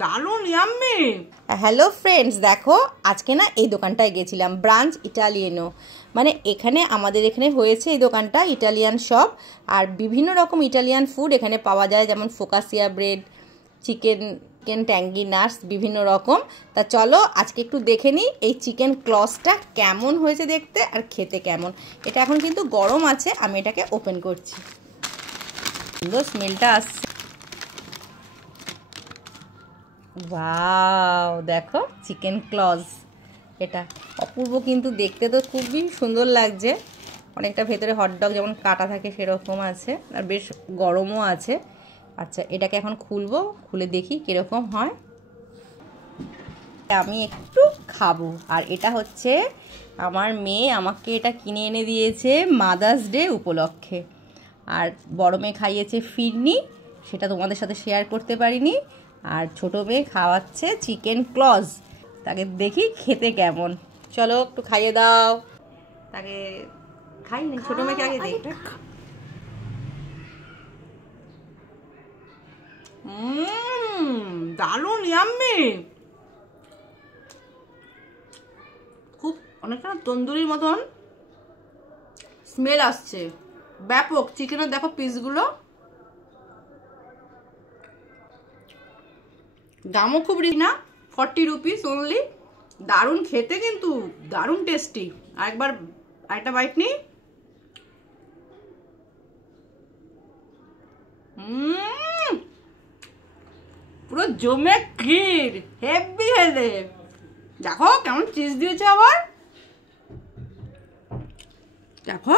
দারুণ yummy. Hello friends, দেখো আজকে না এই দোকানটায় গেছিলাম, ব্রাঞ্চ ইটালিয়ানো। মানে এখানে আমাদের এখানে হয়েছে এই দোকানটা ইটালিয়ান শপ, আর বিভিন্ন রকম ইটালিয়ান ফুড এখানে পাওয়া যায়, যেমন focaccia bread, chicken tangy nuts, বিভিন্ন রকম। তা চলো আজকে একটু দেখে নিই এই চিকেন ক্লসটা কেমন হয়েছে দেখতে আর খেতে কেমন। এটা এখন কিন্তু গরম আছে, আমি এটাকে ওপেন করছি। সুন্দর স্মেলটা আসছে। ওয়াও, দেখো চিকেন ক্লজ, এটা অপূর্ব কিন্তু দেখতে, তো খুবই সুন্দর লাগছে। অনেকটা ভেতরে হটডগ যেমন কাটা থাকে সেরকম আছে, আর বেশ গরমও আছে। আচ্ছা, এটাকে এখন খুলবো, খুলে দেখি কীরকম হয়। আমি একটু খাবো। আর এটা হচ্ছে আমার মেয়ে আমাকে এটা কিনে এনে দিয়েছে মাদার্স ডে উপলক্ষে, আর বড় মেয়ে খাইয়েছে ফিরনি, সেটা তোমাদের সাথে শেয়ার করতে পারিনি। আর ছোটো মেয়ে খাওয়াচ্ছে চিকেন ক্লজ, তাকে দেখি খেতে কেমন। চলো একটু খাইয়ে দাও তাকে। খাই না, ছোটো মেয়েকে আগে দিই। দারুণ ইয়াম্মি। খুব অনেকটা তন্দুরির মতন স্মেল আসছে, ব্যাপক। চিকেনের দেখো পিসগুলো, দামও খুব না, 40 রুপিস অনলি। দারুণ খেতে, কিন্তু দারুণ টেস্টি। আরেকবার আরেকটা বাইট নিই। পুরো জমে ক্ষীর, হেভি হেলে। দেখো কেমন চিজ দিয়েছে আবার, দেখো